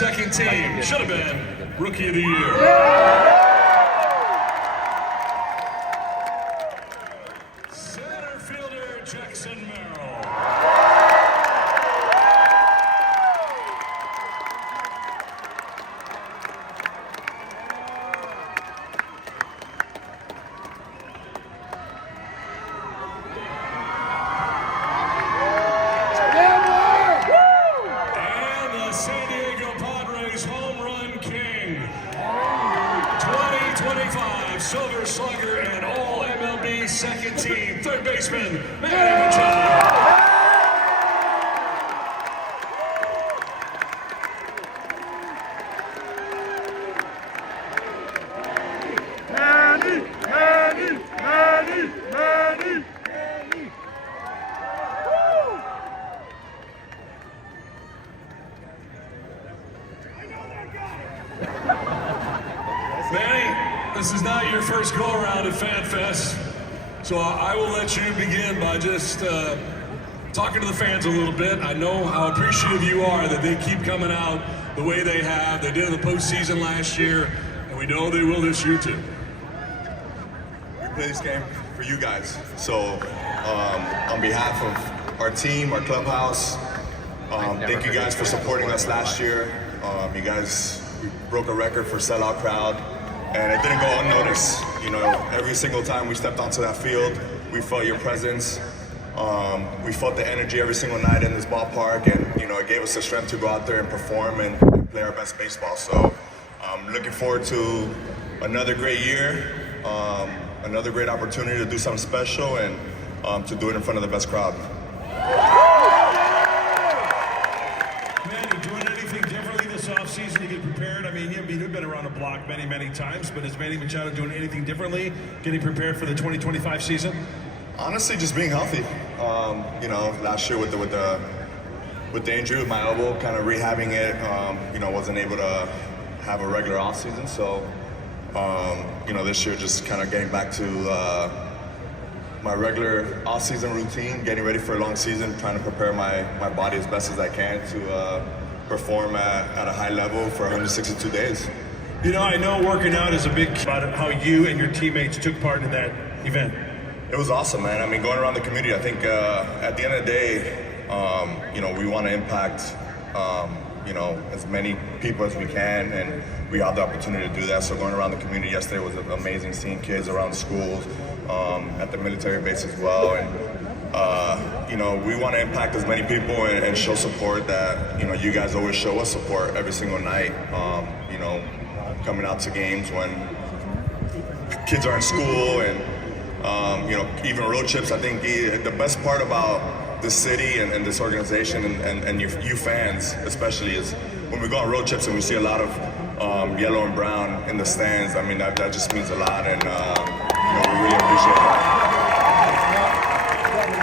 second team. Should have been Rookie of the Year. Center fielder Jackson Merrill. And the San Diego Padres home run king. 2025 Silver Slugger and all MLB second team third baseman Manny Machado. Manny, this is not your first go-around at FanFest, so I will let you begin by just talking to the fans a little bit. I know how appreciative you are that they keep coming out the way they have. They did in the postseason last year, and we know they will this year too. We play this game for you guys, so on behalf of our team, our clubhouse, thank you guys for supporting us last year. You guys, we broke a record for sellout crowd, and it didn't go unnoticed. You know, every single time we stepped onto that field, we felt your presence. We felt the energy every single night in this ballpark, and you know, it gave us the strength to go out there and perform and play our best baseball. So, looking forward to another great year, another great opportunity to do something special, and to do it in front of the best crowd. Manny, doing anything differently this offseason to get prepared? I mean, you've been around the block many times, but is Manny Machado doing anything differently, getting prepared for the 2025 season? Honestly, just being healthy. You know, last year with the injury with my elbow, kind of rehabbing it, you know, wasn't able to have a regular off season. So, you know, this year just kind of getting back to my regular off-season routine, getting ready for a long season, trying to prepare my body as best as I can to perform at a high level for 162 days. You know, I know working out is a big about how you and your teammates took part in that event. It was awesome, man. I mean, going around the community, I think at the end of the day, you know, we want to impact, you know, as many people as we can, and we have the opportunity to do that. So going around the community yesterday was amazing, seeing kids around schools, at the military base as well, and you know, we want to impact as many people and show support that, you know, you guys always show us support every single night. You know, coming out to games when kids are in school, and you know, even road trips. I think the best part about this city and this organization and you fans especially is when we go on road trips and we see a lot of yellow and brown in the stands. I mean, that just means a lot, and you know, we really appreciate it.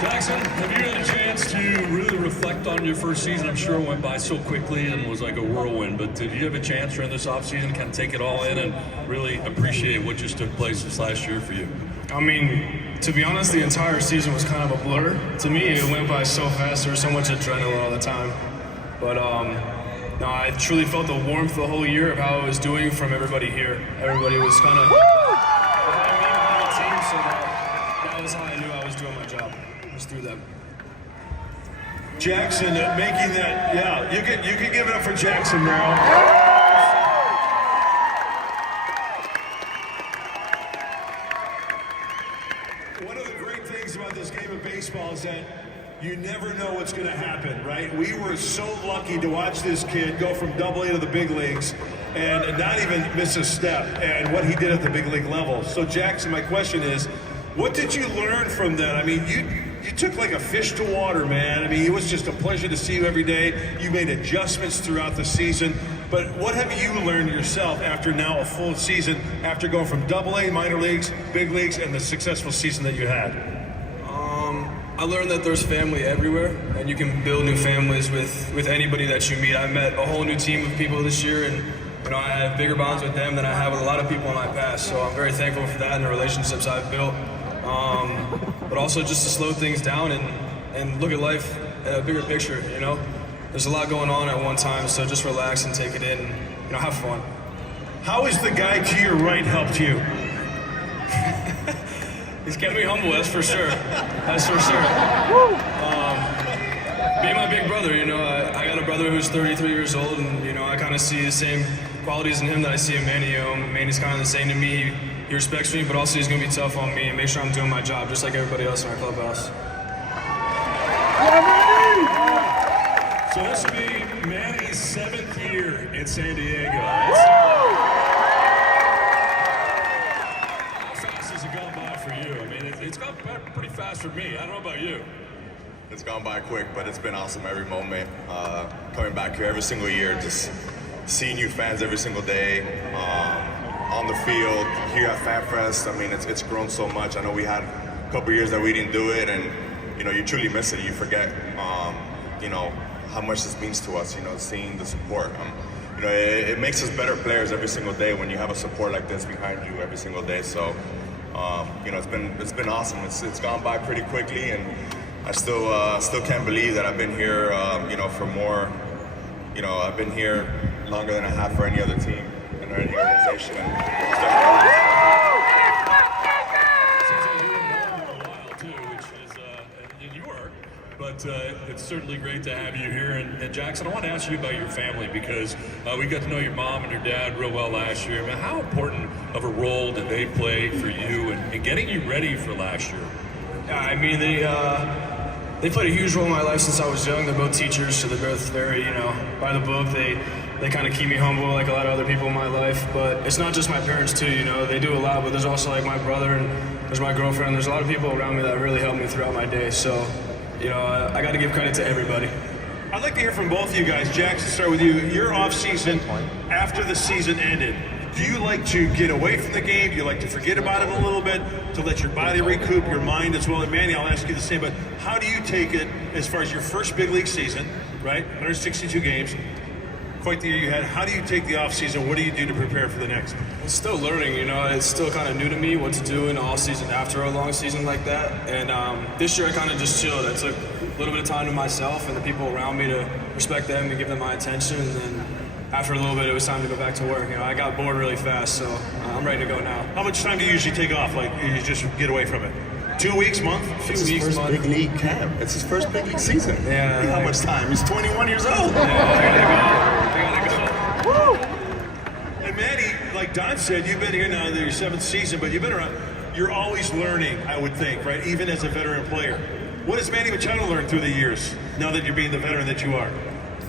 Jackson, have you had a chance to really reflect on your first season? I'm sure it went by so quickly and was like a whirlwind, but did you have a chance during this offseason to kind of take it all in and really appreciate what just took place this last year for you? I mean, to be honest, the entire season was kind of a blur. To me, it went by so fast. There was so much adrenaline all the time. But no, I truly felt the warmth the whole year of how I was doing from everybody here. Everybody was kind of behind me, behind the team, so that was how I knew I was doing my job. Just through them. Jackson making that, yeah, you can give it up for Jackson, Merrill. One of the great things about this game of baseball is that you never know what's going to happen, right? We were so lucky to watch this kid go from AA to the big leagues and not even miss a step, and what he did at the big league level. So Jackson, my question is, what did you learn from that? I mean, you took like a fish to water, man. I mean, it was just a pleasure to see you every day. You made adjustments throughout the season. But what have you learned yourself after now a full season, after going from AA, minor leagues, big leagues, and the successful season that you had? I learned that there's family everywhere, and you can build new families with anybody that you meet. I met a whole new team of people this year, and you know, I have bigger bonds with them than I have with a lot of people in my past. So I'm very thankful for that and the relationships I've built. But also just to slow things down and look at life in a bigger picture, you know. there's a lot going on at one time, so just relax and take it in and, have fun. How has the guy to your right helped you? He's kept me humble, that's for sure. That's for sure. Being my big brother, I got a brother who's 33 years old, and, I kind of see the same qualities in him that I see in Manny. Manny's kind of the same to me. He respects me, but also he's going to be tough on me and make sure I'm doing my job, just like everybody else in our clubhouse. So this will be Manny's 7th year in San Diego. How fast has it gone by for you? I mean, it's gone by pretty fast for me. I don't know about you. It's gone by quick, but it's been awesome every moment. Coming back here every single year, just seeing you fans every single day, on the field, here at FanFest. I mean, it's grown so much. I know we had a couple years that we didn't do it, and you truly miss it. You forget, how much this means to us. Seeing the support. It makes us better players every single day when you have a support like this behind you every single day. So, it's been awesome. It's gone by pretty quickly, and I still can't believe that I've been here, for more. I've been here longer than I have for any other team in any organization. Seems like you were involved for a while too, which is, and you were, but it's certainly great to have you here. And Jackson, I want to ask you about your family, because we got to know your mom and your dad real well last year. I mean, how important of a role did they play for you in getting you ready for last year? Yeah, I mean, they played a huge role in my life since I was young. They're both teachers, so they're both very, by the book. They kind of keep me humble like a lot of other people in my life. But it's not just my parents too, they do a lot, but there's also like my brother and there's my girlfriend. There's a lot of people around me that really help me throughout my day. So, I got to give credit to everybody. I'd like to hear from both of you guys. Jackson, start with you. Your off-season, after the season ended, do you like to get away from the game? Do you like to forget about it a little bit, to let your body recoup, your mind as well? And Manny, I'll ask you the same, but how do you take it as far as your first big league season, right? 162 games, quite the year you had. How do you take the offseason? What do you do to prepare for the next? I'm still learning, it's still kind of new to me what to do in the off season after a long season like that. And this year I kind of just chilled. I took a little bit of time to myself and the people around me to respect them and give them my attention. And then after a little bit, it was time to go back to work. I got bored really fast, so I'm ready to go now. How much time do you usually take off? Like, you just get away from it? 2 weeks, month? 2 weeks, month. Big league camp. It's his first big league season. Yeah. How much time? He's 21 years old. I gotta go. Woo! And Manny, like Don said, you've been here now your 7th season, but you've been around. You're always learning, I would think, right? Even as a veteran player. What has Manny Machado learned through the years, now that you're being the veteran that you are?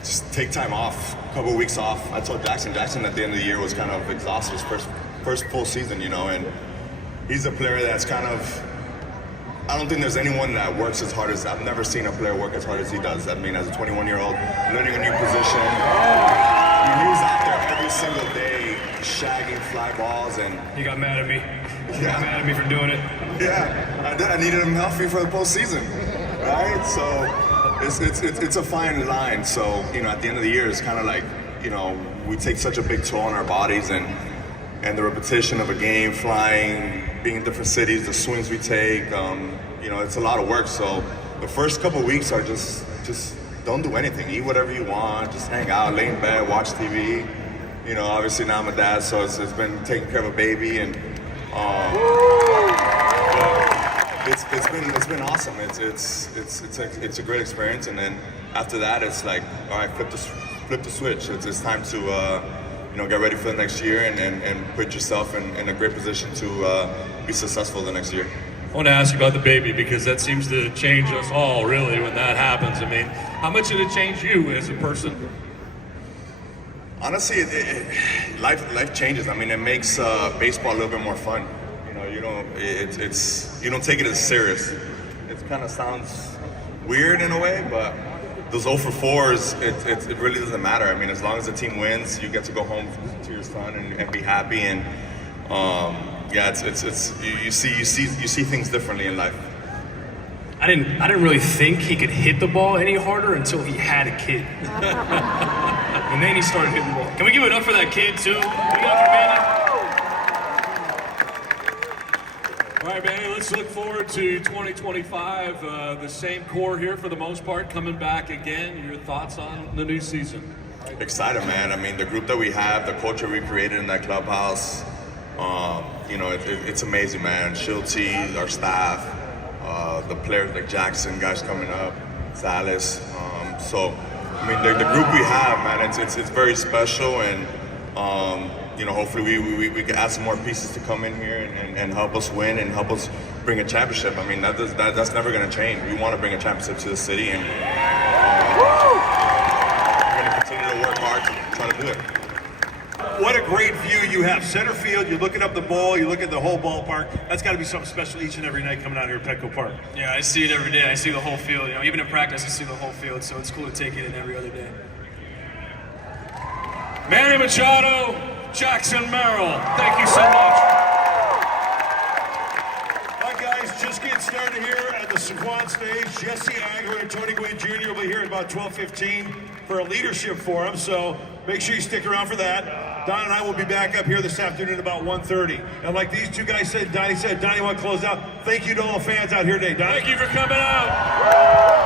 Just take time off, a couple of weeks off. I told Jackson at the end of the year was kind of exhausted, his first full season, and he's a player that's kind of, I don't think there's anyone that works as hard as, I've never seen a player work as hard as he does. I mean, as a 21-year-old, learning a new position. He was out there every single day, shagging fly balls, and He got mad at me. He Yeah. got mad at me for doing it. yeah, I did. I needed him healthy for the postseason, right? So it's a fine line. So at the end of the year, it's kind of like we take such a big toll on our bodies, and the repetition of a game, flying, being in different cities, the swings we take. It's a lot of work. So the first couple of weeks are just don't do anything. Eat whatever you want. Just hang out, lay in bed, watch TV. Obviously now I'm a dad, so it's been taking care of a baby, and it's been awesome. It's a great experience, and then after that, it's like, all right, flip the switch. It's time to get ready for the next year and put yourself in a great position to be successful the next year. I want to ask you about the baby, because that seems to change us all, really, when that happens. I mean, how much did it change you as a person? Honestly, life changes. I mean, it makes baseball a little bit more fun. You don't take it as serious. It kind of sounds weird in a way, but those 0 for 4s, it really doesn't matter. I mean, as long as the team wins, you get to go home to your son and be happy. And you see things differently in life. I didn't really think he could hit the ball any harder until he had a kid. And then he started hitting the ball. Can we give it up for that kid too? Can we give it up for Manny? All right, Manny, let's look forward to 2025. The same core here for the most part, coming back again. Your thoughts on the new season? Excited, man. I mean, the group that we have, the culture we created in that clubhouse, you know, it's amazing, man. Sheel, our staff, the players like Jackson, guys coming up, Salas. So, I mean, the group we have, man, it's very special, and you know, hopefully we can add some more pieces to come in here and help us win and help us bring a championship. I mean, that's never going to change. We want to bring a championship to the city, and we're going to continue to work hard to try to do it. What a great view you have. Center field, you're looking up the ball, you look at the whole ballpark. That's got to be something special each and every night coming out here at Petco Park. Yeah, I see it every day. I see the whole field. You know, even in practice, I see the whole field. So it's cool to take it in every other day. Manny Machado, Jackson Merrill, thank you so much. All right, guys, just getting started here at the Saquon stage. Jesse Agler and Tony Gwynn Jr. will be here at about 12:15 for a leadership forum, so make sure you stick around for that. Don and I will be back up here this afternoon about 1:30. And like these two guys said, Donnie, want to close out? Thank you to all the fans out here today. Donnie? Thank you for coming out.